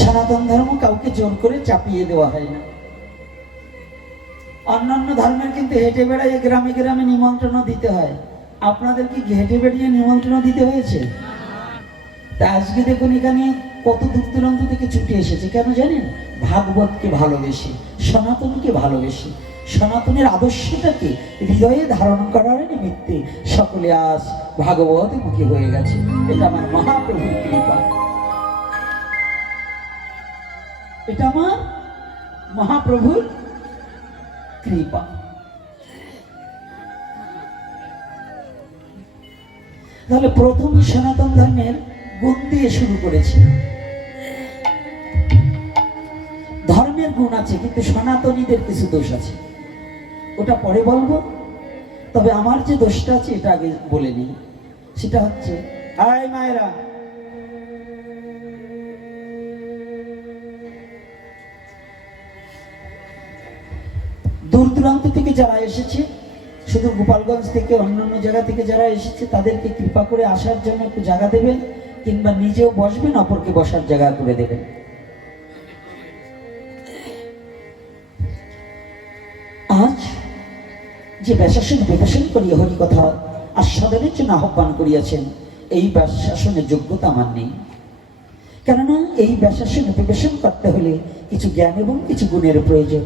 সনাতন ধর্ম কাউকে জোর করে চাপিয়ে দেওয়া হয় না। অন্যান্য ধর্মের কিন্তু হেঁটে বেড়াই গ্রামে গ্রামে নিমন্ত্রণ দিতে হয়। আপনাদের কি হেঁটে বেড়িয়ে নিমন্ত্রণ দিতে হয়েছে? তা আজকে দেখুন এখানে কত দূর দূরান্ত থেকে ছুটে এসেছে। কেন জানেন? ভাগবতকে ভালোবেসে, সনাতনকে ভালোবেসে। সনাতনের আদর্শটাকে হৃদয়ে ধারণ করার নিমিত্তে সকলে আজ ভাগবত মুখী হয়ে গেছে। এটা আমার মহাপ্রভুর কৃপা। এটা আমার মহাপ্রভুর কৃপা। তাহলে প্রথম সনাতন ধর্মের গুণ দিয়ে শুরু করেছি। ধর্মের গুণ আছে, কিন্তু সনাতনীদের কিছু দোষ আছে। ওটা পরে বলব। তবে আমার যে দোষটা আছে, এটা আগে বলে নিই। সেটা হচ্ছে আয় মায়েরা যারা এসেছে, শুধু গোপালগঞ্জ থেকে অন্যান্য জায়গা থেকে যারা এসেছে, তাদেরকে কৃপা করে আসার জন্য একটু জায়গা দেবেন, কিংবা নিজেও বসবেন, অপরকে বসার জায়গা করে দেবেন। আজ যে ব্যাসাসন বিবেচন করিয়া হরি কথা আস্বাদনের জন্য আহ্বান করিয়াছেন, এই ব্যাসাসনের যোগ্যতা আমার নেই। কেননা, এই ব্যাসাসন বিবেচন করতে হলে কিছু জ্ঞান এবং কিছু গুণের প্রয়োজন।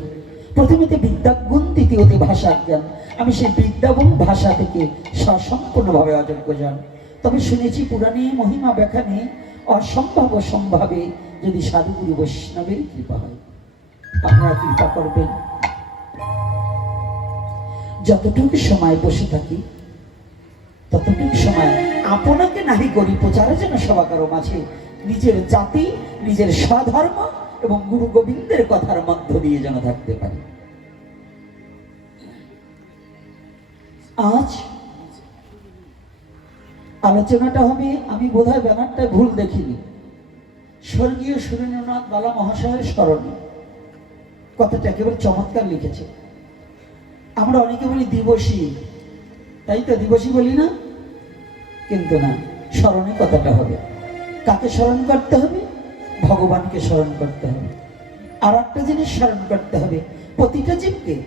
প্রথমেতে বিদ্যা গুণ দ্বিতীয়তে ভাষা জ্ঞান আমি সেই বিদ্যা এবং ভাষা থেকে সসম্পূর্ণভাবে অযোগ্য যান তবে শুনেছি পুরাণে, মহিমা ব্যাখ্যা নিয়ে অসম্ভব সম্ভাবে যদি সাধুগুরু বৈষ্ণবের কৃপা হয়। আপনারা কৃপা করবেন। যতটুকু সময় বসে থাকি, ততটুকু সময় আপনাকে নাহি করি যেন সবাকারও মাঝে নিজের জাতি, নিজের স্বধর্ম এবং গুরু গোবিন্দের কথার মধ্য দিয়ে যেন থাকতে পারি। আজ আলোচনাটা হবে, আমি বোধহয় ব্যানারটা ভুল দেখিনি। স্বর্গীয় সুরেন্দ্রনাথ বালা মহাশয়ের স্মরণে। কথাটা একেবারে চমৎকার লিখেছে। আমরা অনেকে বলি দিবসী। তাই তো দিবসী বলি না? কিন্তু না, স্মরণে কথাটা হবে। কাকে স্মরণ করতে হবে? ভগবানকে স্মরণ করতে হবে। আর একটা জিনিস স্মরণ করতে হবে, প্রতিটা জীবকে।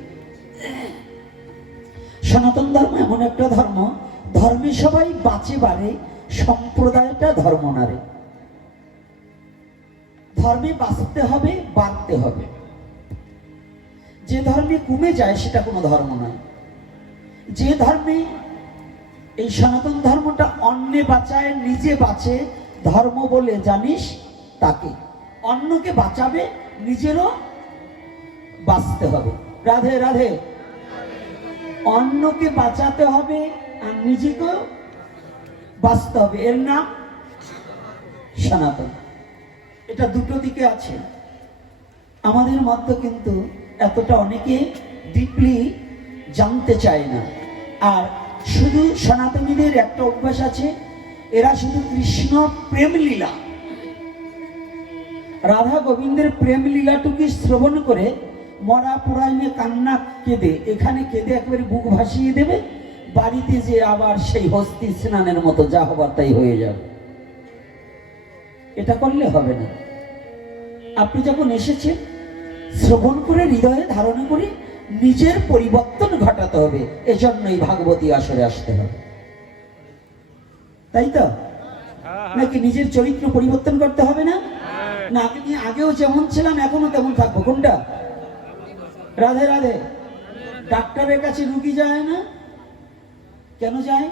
সনাতন ধর্ম এমন একটা ধর্ম, ধর্মে সবাই বাঁচে বাড়ে, সম্প্রদায়টা ধর্ম নারে ধর্মে বাঁচতে হবে বাঁধতে হবে। যে ধর্মে কমে যায়, সেটা কোনো ধর্ম নয়। যে ধর্মে এই সনাতন ধর্মটা অন্যে বাঁচায়, নিজে বাঁচে, ধর্ম বলে জানিস তাকে। অন্যকে বাঁচাবে, নিজেরও বাঁচতে হবে। রাধে রাধে। অন্যকে বাঁচাতে হবে আর নিজেকেও বাঁচতে হবে। এর নাম সনাতন। এটা দুটো দিকে আছে। আমাদের মধ্যে কিন্তু এতটা অনেকে ডিপলি জানতে চায় না। আর শুধু সনাতনীদের একটা অভ্যাস আছে, এরা শুধু কৃষ্ণ প্রেম লীলা রাধা গোবিন্দের প্রেম লীলাটুকু শ্রবণ করে মরা পুরাইনে কান্না কেঁদে এখানে কেঁদে একবারে বুক ভাসিয়ে দেবে বাড়িতে যে আবার সেই হস্তি স্নানের মতো যা হবার তাই হয়ে যাবে। এটা করলে হবে না। আপনি যখন এসেছেন শ্রবণ করে হৃদয়ে ধারণ করে নিজের পরিবর্তন ঘটাতে হবে এজন্যই ভাগবতী আসরে আসতে হবে। তাই তো? নাকি নিজের চরিত্র পরিবর্তন করতে হবে না? না, আমি আগেও যেমন ছিলাম, এখনও তেমন থাকব। কোনটা? রাধে রাধে। ডাক্তারের কাছে রুগী যায় না? কেন যায়?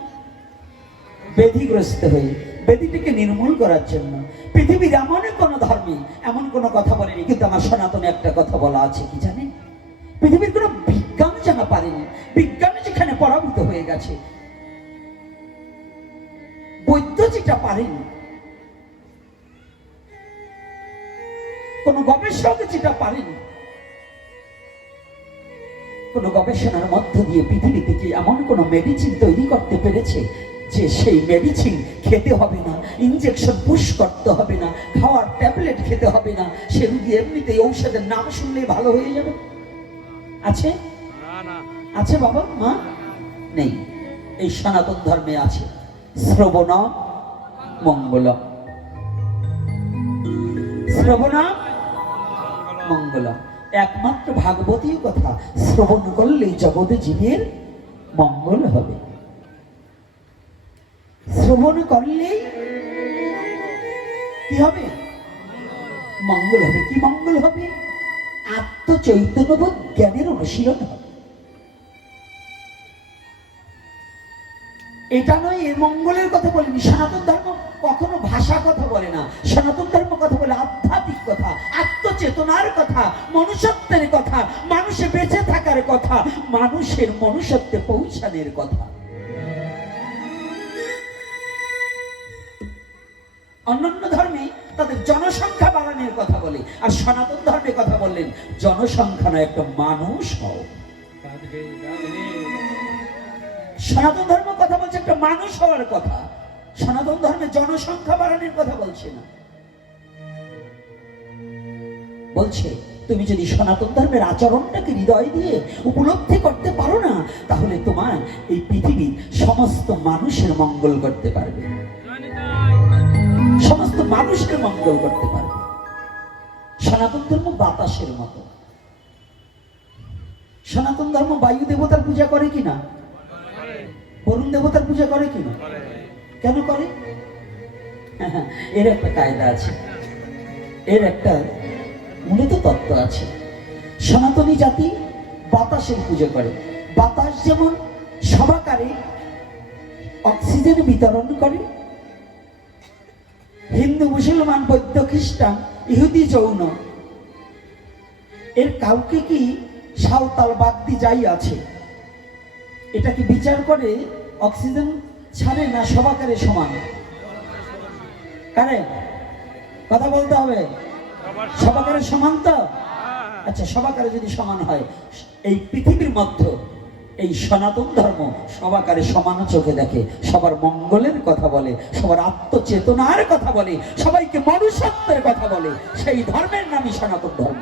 ব্যাধিগ্রস্ত হয়ে। ব্যাধিটিকে নির্মূল করার জন্য। পৃথিবীর এমন কোন ধর্মে, এমন কোন কথা বলেনি, কিন্তু আমার সনাতনে একটা কথা বলা আছে, কি জানেন পৃথিবীর কোন বিজ্ঞান জানা পারেনি, বিজ্ঞান যেখানে পরাভূত হয়ে গেছে, বৈদ্য যেটা পারেনি কোন গবেষক যেটা পারেনি। কোন গবেষণার মধ্য দিয়ে পৃথিবী থেকে এমন কোন মেডিসিন তৈরি করতে পেরেছে যে সেই মেডিসিন খেতে হবে না ইনজেকশন পুশ করতে হবে না, খাওয়ার ট্যাবলেট খেতে হবে না, সে রুগী এমনিতেই ঔষধের নাম শুনলেই ভালো হয়ে যাবে? আছে? আছে বাবা, মা? নেই। এই সনাতন ধর্মে আছে। শ্রবণ মঙ্গলম। শ্রবণা মঙ্গলম একমাত্র ভাগবতী কথা। শ্রবণ করলেই জগতে জীবের মঙ্গল হবে। শ্রবণ করলেই কি হবে? মঙ্গল হবে। কি মঙ্গল হবে? আত্মচৈতন্যবোধ জ্ঞানের অনুশীলন হবে। এটা নয় এর মঙ্গলের কথা বলেনি। সনাতন ধর্ম কখনো ভাষা কথা বলে না। সনাতন ধর্ম কথা বলে আধ্যাত্মিক কথা। আত্মচেতনার কথা, মনুষ্যত্বের কথা, মানুষে বেঁচে থাকার কথা, মানুষের মনুষ্যত্বে পৌঁছানোর কথা। অন্যান্য ধর্মে তাদের জনসংখ্যা বাড়ানোর কথা বলে, আর সনাতন ধর্মে কথা বললেন, জনসংখ্যা নয়, একটা মানুষ হও। সনাতন ধর্ম কথা বলছে, একটা মানুষ হওয়ার কথা। সনাতন ধর্মে জনসংখ্যা বাড়ানোর কথা বলছে না। বলছে, তুমি যদি সনাতন ধর্মের আচরণটাকে হৃদয় দিয়ে উপলব্ধি করতে পারো না, তাহলে তোমার এই পৃথিবীর সমস্ত মানুষের মঙ্গল করতে পারবে। সমস্ত মানুষের মঙ্গল করতে পারবে। সনাতন ধর্ম বাতাসের মতো। সনাতন ধর্ম বায়ু দেবতার পূজা করে কিনা বরুণ দেবতার পূজা করে কিনা কেন করে? এর একটা কায়দা আছে। এর একটা মূলত তত্ত্ব আছে। সনাতনী জাতি বাতাসের পুজো করে। বাতাস যেমন সবাকারে অক্সিজেন বিতরণ করে, হিন্দু, মুসলমান, বৌদ্ধ, খ্রিস্টান, ইহুদি যৌন এর কাউকে কি সাঁওতাল বাগদি যাই আছে? এটা কি বিচার করে অক্সিজেন ছাড়ে না সবাকারে সমান? কারে কথা বলতে হবে। সবাকারে সমান তো? আচ্ছা সবাকারে যদি সমান হয়, এই পৃথিবীর মধ্যে এই সনাতন ধর্ম সবাকারে সমান চোখে দেখে, সবার মঙ্গলের কথা বলে, সবার আত্মচেতনার কথা বলে, সবাইকে মনুষ্যত্বের কথা বলে, সেই ধর্মের নামই সনাতন ধর্ম।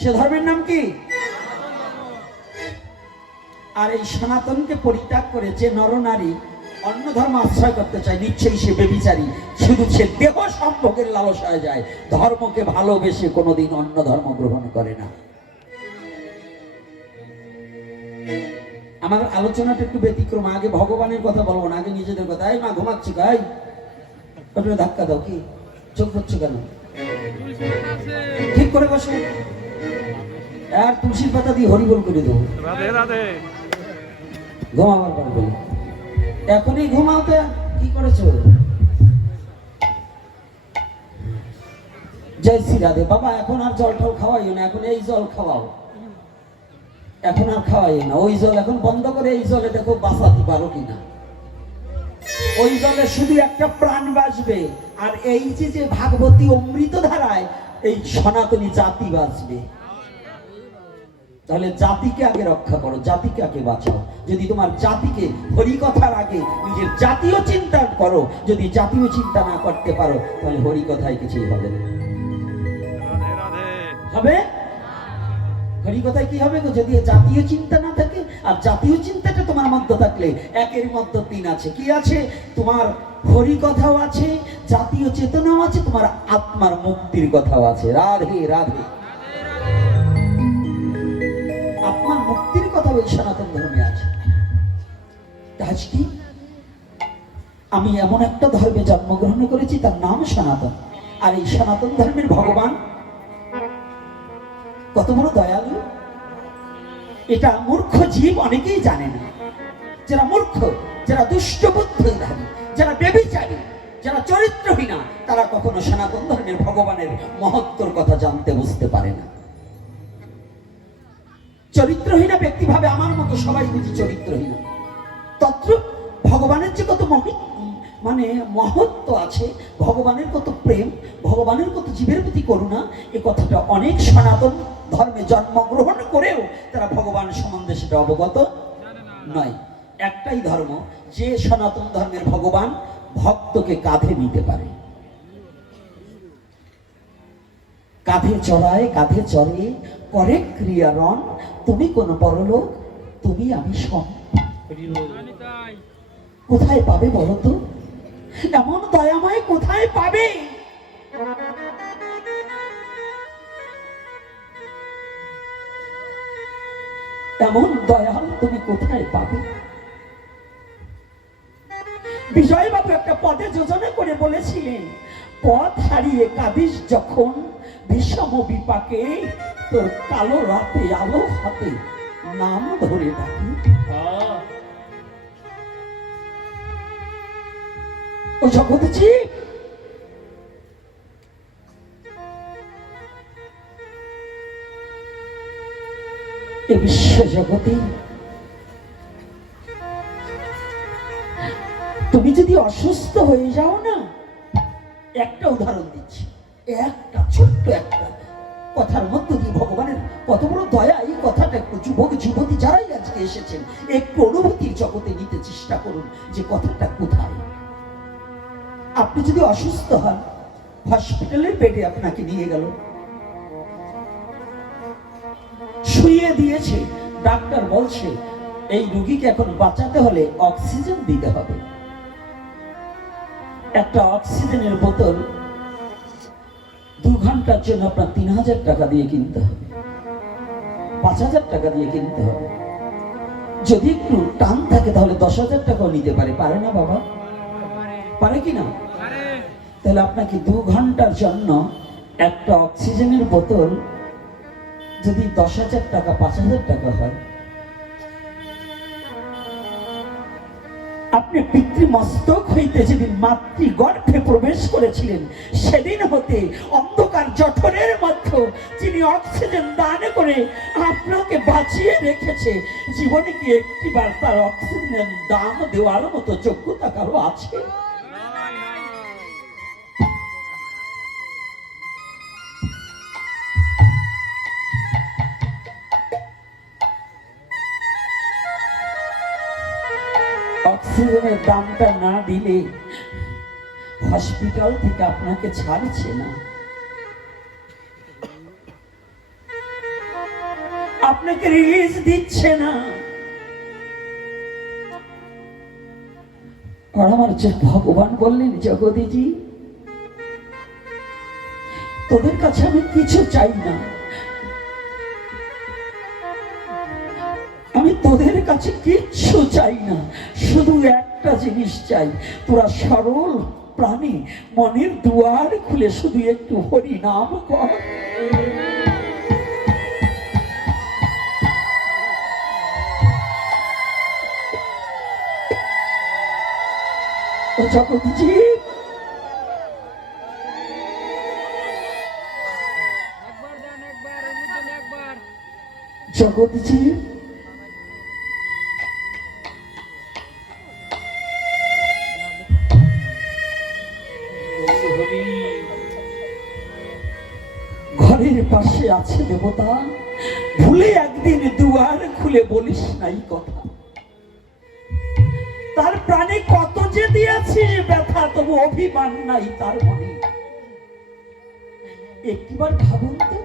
সে ধর্মের নাম কি? আর এই সনাতনকে পরিত্যাগ করে যে নরনারী। অন্য ধর্ম আশ্রয় করতে চায় নিশ্চয়ই সে বেবিচারী। শুধু সে দেহ সম্ভোগের লালসায় যায়। ধর্মকে ভালোবেসে কোনোদিন অন্য ধর্ম গ্রহণ করে না। আমার আলোচনাটা একটু ব্যতিক্রম। আগে ভগবানের কথা বলব না আগে নিজেদের কথা। এই মা ঘুমাচ্ছি গাই ওটা ধাক্কা দাও কি? চোখ করছ কেন? ঠিক করে বসো। আর তুলসীর পাতা দিয়ে হরিবল করে দেবো ঘুমাবার পর বলি। এখনই ঘুমাও তো কি করেছ? জয় শ্রী রাধে বাবা, এখন আর জল টল খাওয়াইও না, এখন এই জল খাওয়াও। এখন আর খাওয়াইও না, ওই জল এখন বন্ধ করে এই জলে দেখো বাঁচাতে পারো কিনা। ওই জলে শুধু একটা প্রাণ বাঁচবে, আর এই যে যে ভাগবতী অমৃত ধারায় এই সনাতনী জাতি বাঁচবে। তাহলে জাতিকে আগে রক্ষা করো, জাতিকে আগে বাঁচাও। যদি তোমার জাতিকে হরিকথার আগে নিজের জাতীয় চিন্তা করো যদি জাতীয় চিন্তা না করতে পারো তাহলে হরিকথায় কিছুই হবে না। হবে? হরিকথায় কি হবে গো? যদি জাতীয় চিন্তা না থাকে আর জাতীয় চিন্তাটা তোমার মধ্যে থাকলে একের মধ্যে তিন আছে। কি আছে? তোমার হরিকথাও আছে জাতীয় চেতনাও আছে তোমার আত্মার মুক্তির কথাও আছে। রাধে রাধে। আত্মার মুক্তির কথা ওই সনাতন ধর্মে আছে? কাজ কি আমি এমন একটা ধর্মে জন্মগ্রহণ করেছি, তার নাম সনাতন। আর এই সনাতন ধর্মের ভগবান কত বড় দয়ালু। এটা মূর্খ জীব অনেকেই জানে না। যারা মূর্খ, যারা দুষ্ট বুদ্ধিধারী, যারা বেবিচারী, যারা চরিত্রহীনা, তারা কখনো সনাতন ধর্মের ভগবানের মহত্বর কথা জানতে বুঝতে পারে না। চরিত্রহীনা ব্যক্তি ভাবে আমার মতো সবাই বুঝি চরিত্রহীনা। তত্র, ভগবানের যে কত মহি মানে মহত্ব আছে, ভগবানের কত প্রেম, ভগবানের কত জীবের প্রতি করুণা, এ কথাটা অনেক সনাতন ধর্মে জন্মগ্রহণ করেও তারা ভগবান সম্বন্ধে সেটা অবগত নয়। একটাই ধর্ম, যে সনাতন ধর্মের ভগবান ভক্তকে কাঁধে নিতে পারে। কাঁধে চড়ায়, কাঁধে চড়ে, করে ক্রিয়ারণ, তুমি কোন পরলোক, তুমি আমি সম। কোথায় পাবে বলো তো? এমন দয়াময় কোথায় পাবে? এমন দয়াল, তুমি কোথায় পাবে? বিজয়বাবু একটা পদে যোজনা করে বলেছিলেন, পথ হারিয়ে কাঁদিস যখন বিষম বিপাকে তোর কালো রাতে আলো হাতে নাম ধরে ডাকি। ও জগৎজি এ বিশ্ব জগতে তুমি যদি অসুস্থ হয়ে যাও না, একটা উদাহরণ দিচ্ছি। একটা ছোট্ট একটা কথার মধ্য দিয়ে ভগবানের কত বড় দয়া, এই কথাটা একটু যুবক যুবতী যারাই আজকে এসেছেন, একটু অনুভূতির জগতে নিতে চেষ্টা করুন যে কথাটা কোথায়। আপনি যদি অসুস্থ হন, হসপিটালের বেডে আপনাকে নিয়ে গেল। শুয়ে দিয়েছে, ডাক্তার বলছে, এই রুগীকে এখন বাঁচাতে হলে অক্সিজেন দিতে হবে। একটা অক্সিজেনের বোতল দু ঘণ্টার জন্য আপনার তিন হাজার টাকা দিয়ে কিনতে হবে। পাঁচ হাজার টাকা দিয়ে কিনতে হবে। যদি একটু টান থাকে, তাহলে দশ হাজার টাকাও নিতে পারে। পারে না বাবা? পারে কি না তাহলে আপনাকে দু ঘণ্টার জন্য একটা অক্সিজেনের বোতল যদি দশ হাজার টাকা, পাঁচ হাজার টাকা হয়। আপনি পিতৃমস্তক হইতে যেদিন মাতৃ গর্ভে প্রবেশ করেছিলেন, সেদিন হতে অন্ধকার জঠরের মধ্যে যিনি অক্সিজেন দান করে আপনাকে বাঁচিয়ে রেখেছে, জীবনে কি একটিবার তার অক্সিজেনের দাম দেওয়ার মতো যোগ্যতা কারও আছে? অক্সিজেনের দামটা না দিলে হসপিটাল থেকে আপনাকে ছাড়ছে না। আপনাকে রিলিজ দিচ্ছে না। আর যে ভগবান বললেন, জগদীজি, তোদের কাছে আমি কিছু চাই না। আমি তোদের কাছে কিচ্ছু চাই না শুধু একটা জিনিস চাই। তোরা সরল প্রাণী মনের দুয়ার খুলে শুধু একটু হরি নাম কর জগৎজি জগৎজি ঘরের পাশে আছে দেবতা। ভুলে একদিন দুয়ার খুলে বলিস নাই কথা। তার প্রাণে কত যে দিয়েছিস ব্যথা, তবু অভিমান নাই তার মনে। একটিবার ভাবুন তো।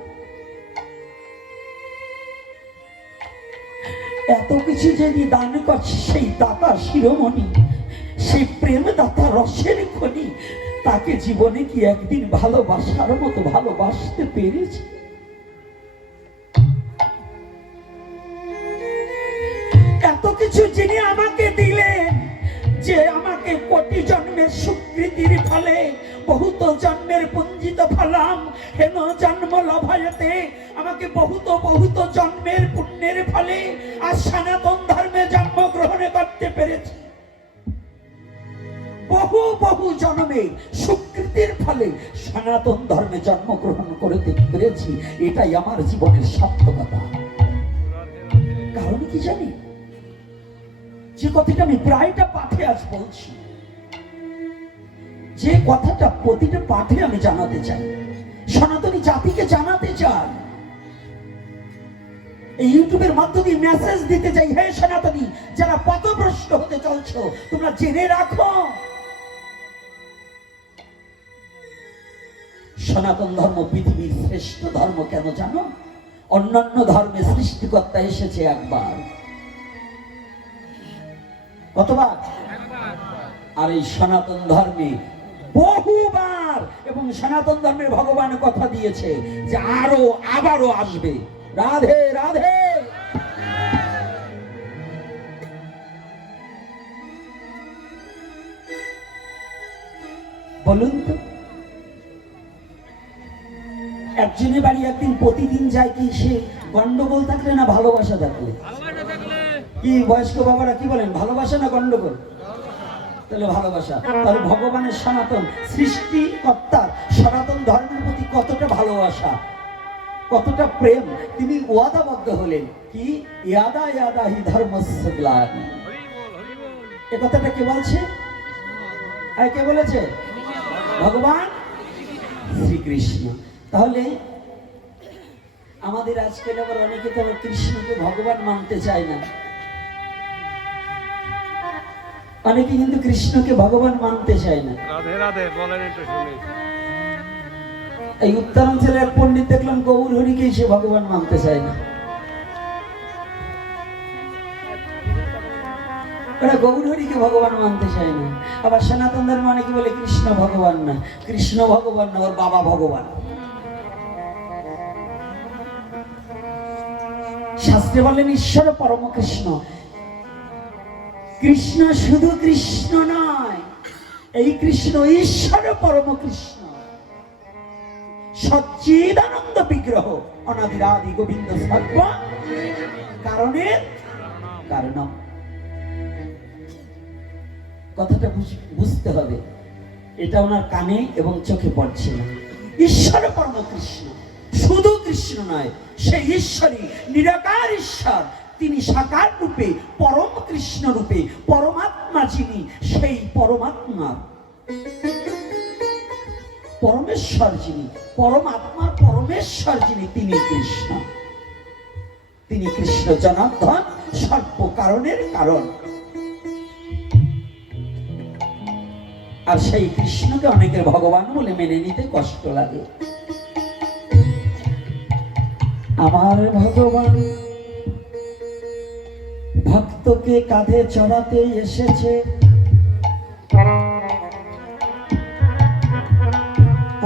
এত কিছু যদি দান করছে সেই দাতা শিরোমণি, সেই প্রেম দাতা রসের খনি তাকে জীবনে কি একদিন ভালোবাসার মতো ভালোবাসতে পেরেছে? এত কিছু যিনি আমাকে দিলেন, যে আমাকে কোটি জন্মের স্বীকৃতির ফলে, বহুত জন্মের পুঞ্জিত ফলাম, হেন জন্ম লভয়তে, আমাকে বহুত বহুত জন্মের পুণ্যের ফলে আর সনাতন ধর্মে জন্মগ্রহণ করতে পেরেছি। বহু বহু জন্মে স্বীকৃতির ফলে সনাতন ধর্মে জন্মগ্রহণ করতে পেরেছি। এটাই আমার জীবনের সার্থকতা। কারণ কি জানি? যে কথাটা আমি প্রায়টা পাঠে আজ বলছি, যে কথাটা প্রতিটা পাঠে আমি জানাতে চাই, সনাতনী জাতিকে জানাতে চাই। এই ইউটিউবের মাধ্যমে মেসেজ দিতে চাই, হে সনাতনী, যারা পথভ্রষ্ট হতে চলছো, তোমরা জেনে রাখো। সনাতন ধর্ম পৃথিবীর শ্রেষ্ঠ ধর্ম কেন জানো? অন্যান্য ধর্মে সৃষ্টিকর্তা এসেছে একবার। কতবার? আর এই সনাতন ধর্মে বহুবার এবং সনাতন ধর্মের ভগবান কথা দিয়েছে যে আরও আবারও আসবে। রাধে রাধে। বলুন তো একজনের বাড়ি একদিন প্রতিদিন যায় কি সে গন্ডগোল থাকলে না ভালোবাসা থাকলে? কি বয়স্ক বাবারা কি বলেন ভালোবাসা না গন্ডগোল? তাহলে ভালোবাসা। তাহলে ভগবানের সনাতন সৃষ্টিকর্তার সনাতন ধর্মের প্রতি কতটা ভালোবাসা কতটা প্রেম। তিনি ওয়াদাবদ্ধ হলেন। কি? ইয়াদা ইয়াদা হি ধর্মস্য গ্লানি। বল এ কথাটা কে বলছে? আর কে বলেছে? ভগবান শ্রীকৃষ্ণ। তাহলে আমাদের আজকাল আবার অনেকে তো কৃষ্ণকে ভগবান মানতে চায় না। অনেকে কিন্তু কৃষ্ণকে ভগবান মানতে চায় না। রাধে রাধে বলেন একটু শুনি। এই উত্তরাঞ্চলের এক পণ্ডিত দেখলাম গৌর হরিকেই সে ভগবান মানতে চায় না। ওরা গৌর হরিকে ভগবান মানতে চায় না। আবার সনাতন ধর্মে অনেকে বলে কৃষ্ণ ভগবান না। কৃষ্ণ ভগবান না ওর বাবা ভগবান। শাস্ত্রে বলেন, ঈশ্বর পরম কৃষ্ণ কৃষ্ণ শুধু কৃষ্ণ নয়, এই কৃষ্ণ ঈশ্বর পরম কৃষ্ণ সচ্চিদানন্দ বিগ্রহ, অনাদিরাদি গোবিন্দ সর্ব। কারণের কারণ। কথাটা বুঝ- বুঝতে হবে। এটা ওনার কানে এবং চোখে পড়ছে। না ঈশ্বর পরম কৃষ্ণ শুধু কৃষ্ণ নয় সেই ঈশ্বরই, নিরাকার ঈশ্বর। তিনি সাকার রূপে, পরম কৃষ্ণ রূপে, পরমাত্মা যিনি, সেই পরমাত্মা। পরমেশ্বর যিনি, পরমাত্মার পরমেশ্বর যিনি, তিনি কৃষ্ণ। তিনি কৃষ্ণ জনার্দন সর্ব কারণের কারণ। আর সেই কৃষ্ণকে অনেকের ভগবান বলে মেনে নিতে কষ্ট লাগে। আমার ভগবান ভক্তকে কাঁধে চড়াতে এসেছে।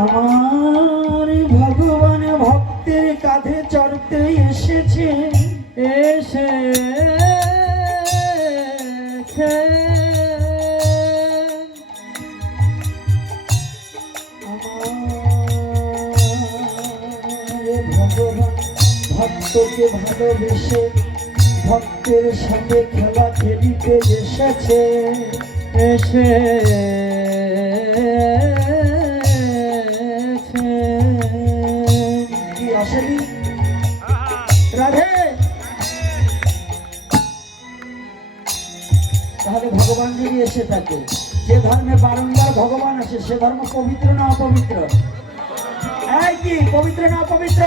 আমার ভগবান ভক্তের কাঁধে চড়তে এসেছে। ভক্তকে ভালোবেসে ভক্তের সঙ্গে খেলা খেলিতে এসেছে এসে রাধে। তাহলে ভগবান যদি এসে থাকে, যে ধর্মে বারংবার ভগবান আসে, সে ধর্ম পবিত্র না অপবিত্র? এই কি, পবিত্র না অপবিত্র?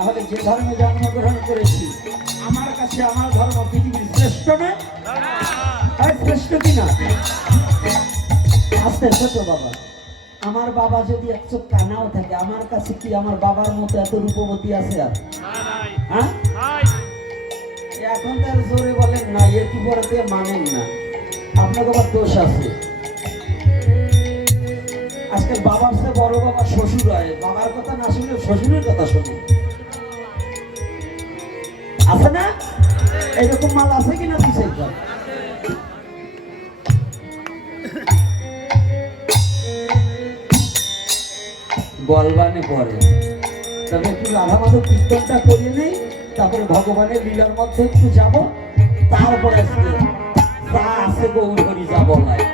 তাহলে যে ধর্মে জন্মগ্রহণ করেছি, আমার কাছে আমার ধর্ম পৃথিবীর শ্রেষ্ঠ না? শ্রেষ্ঠ কিনা আস্তে, ছোট বাবা। আমার বাবা যদি একশো কানাও থাকে, আমার কাছে কি আমার বাবার মতো এত রূপবতী আছে আর? হ্যাঁ? এখন তার জোরে বলেন না, এর কি পড়াতে মানেন না। আপনার বাবার দোষ আছে। আজকে বাবার চেয়ে বড় বাবা শ্বশুর হয়। বাবার কথা না শুনে শ্বশুরের কথা শুনে। আছে না? এরকম মাল আছে কিনা কর। বলবানে পরে তবে একটু রাধা মাধব কীর্তনটা করিয়ে নেই, তারপরে ভগবানের লীলার মধ্যে একটু যাব, তারপরে যা আছে গৌর হরি যা বলায়